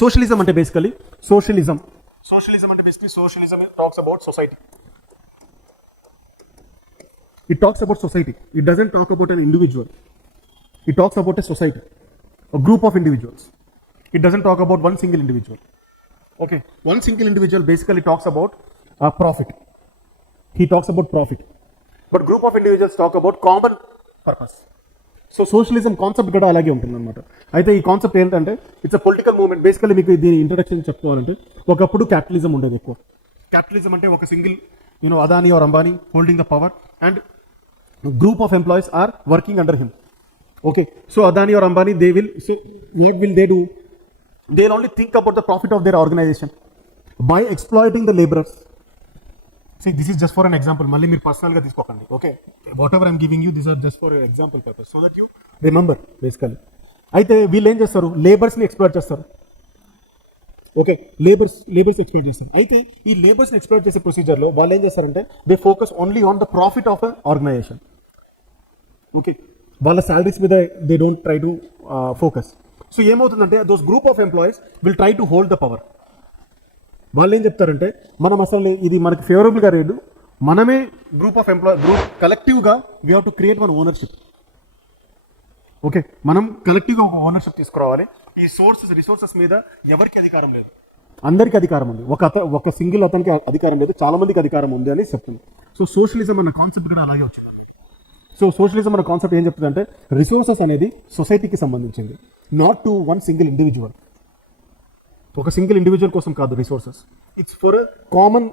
Socialism అంటే basically socialism అంటే basically socialism talks about society. It talks about society. It doesn't talk about an individual. It talks about a society, a group of individuals. It doesn't talk about one single individual. Okay, one single individual basically talks about profit. He talks about profit. But group of individuals talk about common purpose. So socialism concept కూడా అలాగే ఉంటుంది అనమాట. అయితే ఈ concept ఏంటంటే it's a political movement. Basically మీకు దీని introduction చెప్పుకోవాలంటే ఒకప్పుడు క్యాపిటలిజం ఉండేది ఎక్కువ. క్యాపిటలిజం అంటే ఒక single Adani or Ambani holding the power and group of employees are working under him. Okay, so Adani or Ambani they will, so what will they do? They will only think about the profit of their organisation by exploiting the labourers. See, this is just for an example. మళ్ళీ మీరు పర్సనల్గా తీసుకోకండి. Okay, whatever I'm giving you this are just for example purpose so that you remember basically. అయితే వీళ్ళు ఏం చేస్తారు? లేబర్స్ని exploit చేస్తారు. ఓకే, లేబర్స్ ఎక్స్ప్లాయిట్ చేస్తారు. అయితే ఈ లేబర్స్ని ఎక్స్ప్లాయిట్ చేసే ప్రొసీజర్లో వాళ్ళు ఏం చేస్తారంటే they focus only on the profit of a organisation. Okay, వాళ్ళ శాలరీస్ మీద they don't try to focus. So ఏమవుతుందంటే those group of employees will try to hold the power. వాళ్ళు ఏం చెప్తారంటే మనం అసలు ఇది మనకి ఫేవరబుల్గా లేదు, మనమే గ్రూప్ కలెక్టివ్గా we have to create one ownership. Okay, మనం కలెక్టివ్గా ఒక ఓనర్షిప్ తీసుకురావాలి. ఈ రిసోర్సెస్ మీద ఎవరికి అధికారం లేదు, అందరికీ అధికారం ఉంది. ఒక సింగిల్ అతనికి అధికారం లేదు, చాలా మందికి అధికారం ఉంది అని చెప్తుంది. సో సోషలిజం అన్న కాన్సెప్ట్ కూడా అలాగే వచ్చింది. సో సోషలిజం అన్న కాన్సెప్ట్ ఏం చెప్తుందంటే రిసోర్సెస్ అనేది సొసైటీకి సంబంధించింది, not to one single individual. ఒక సింగిల్ ఇండివిజువల్ కోసం కాదు resources, it's for common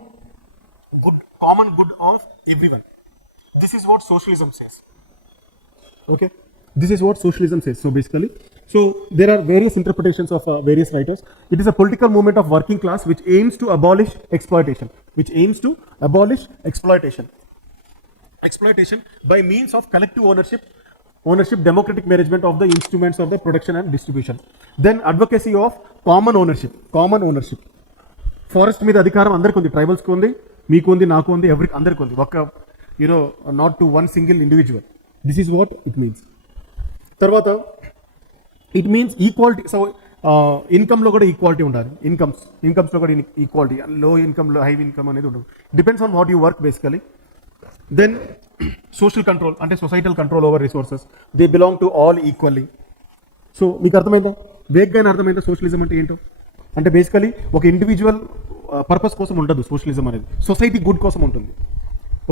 good of everyone. This is what socialism says. Okay, this is what socialism says. So basically, so there are various interpretations of various writers. It is a political movement of working class which aims to abolish exploitation by means of collective ownership, democratic management of the instruments of the production and distribution. Then advocacy of common ownership. Forest మీద అధికారం అందరికీ ఉంది, ట్రైబల్స్కి ఉంది, మీకు ఉంది, నాకు ఉంది, ఎవరికి అందరికీ ఉంది. ఒక not to one single individual. This is what it means. తర్వాత ఇట్ మీన్స్ ఈక్వాలిటీ. సో ఇన్కమ్లో కూడా ఈక్వాలిటీ ఉండాలి. ఇన్కమ్స్లో కూడా ఈక్వాలిటీ, లో ఇన్కమ్లో హై ఇన్కమ్ అనేది ఉండదు. Depends on what you work basically. Then social control అంటే societal control over resources. They belong to all equally. So మీకు అర్థమైందా? వేగ్గానే అర్థమైందా సోషలిజం అంటే ఏంటో? అంటే బేసికలీ ఒక ఇండివిజువల్ పర్పస్ కోసం ఉండదు సోషలిజం అనేది, సొసైటీ గుడ్ కోసం ఉంటుంది.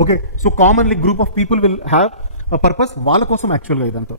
Okay, so commonly group of people will have purpose, వాళ్ళ కోసం యాక్చువల్గా ఇదంతా.